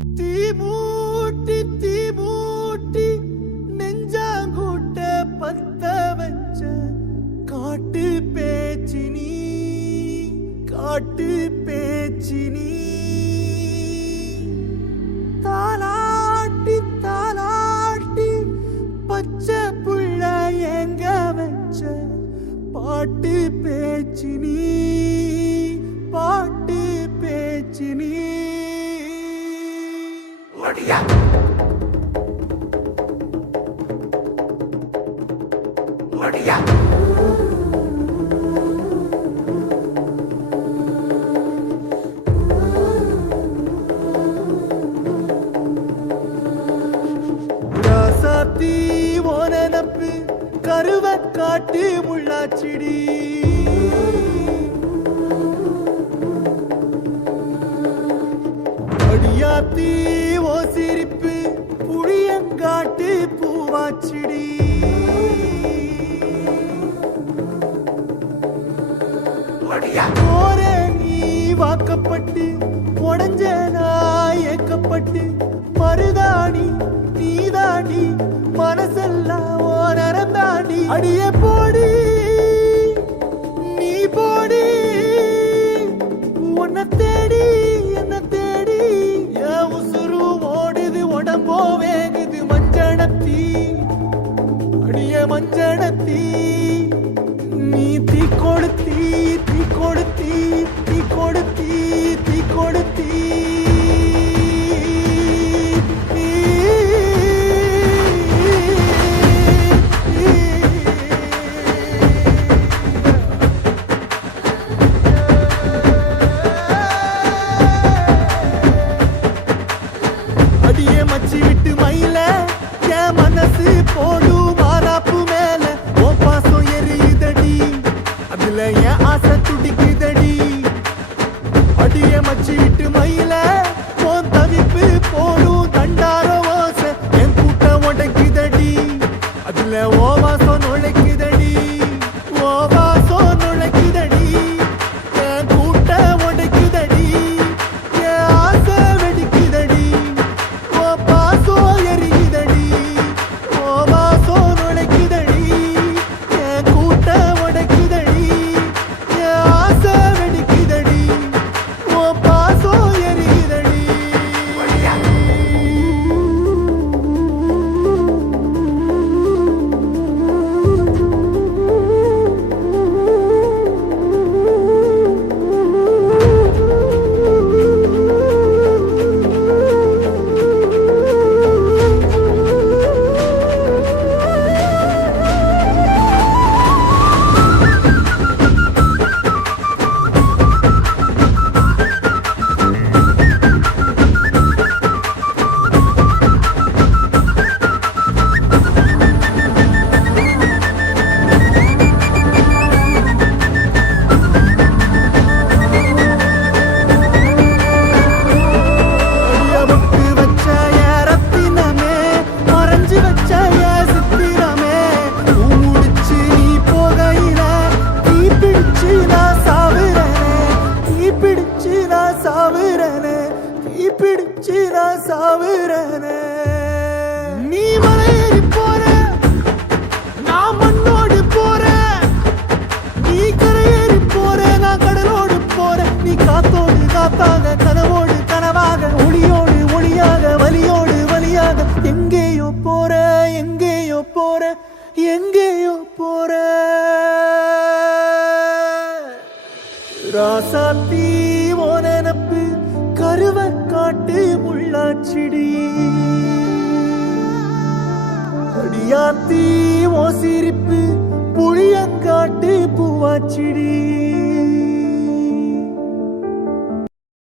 தீமூட்டி நெஞ்சாங்கூட்ட பத்த வச்ச காட்டு பேச்சினி தாலாட்டி பச்சை புள்ள எங்க வச்ச பாட்டு பேச்சினி ராசாத்தி ஓனப்பு கருவ காட்டு முள்ளாச்சிடி அடியாத்தி ஓ சிரிப்பு புளியங்காட்டு பூவாச்சிடி போற நீ வாக்கப்பட்டு உடஞ்ச நாய் ஏக்கப்பட்டு மருதாணி நீதாண்டி மனசெல்லாம் ஓ நரந்தாண்டி அடிய போடி நீ போடி உன்னை தேடி என்ன தேடி என் உசுரு ஓடுது உடம்போ வேகுது மஞ்சனத்தி அடிய மஞ்சனத்தி நீ தீ கொடுத்தி அடியே மச்சி விட்டு மயில என் மனசு போடு மாறாப்பு மேல ஓ பாசம் எரியுதடி அதுல என் ஆசை துடிக்குதடி அடியே மச்சி விட்டு மயில உன் தவிப்பு போடும் தண்டார ஓசை என் கூட்டம் உடைக்குதடி அதுல ஓ வாசம் நுழைக்குதடி என் கூட்டம் உடைக்குதடி என் ஆசை வெடிக்குதடி நீ மலையேறி போற நான் மண்ணோடு போற நீ கரையேறி போற நான் கடலோடு போற நீ காத்தோடு காத்தாக கனவோடு கனவாக ஒளியோடு ஒளியாக வலியோடு வலியாக எங்கேயோ போற ராசாத்தி ஓ நினப்பு கருவ காட்டு முள்ளாச்சிடி அடியாத்தி ஓ சிரிப்பு புளியங்காட்டு பூவாச்சிடி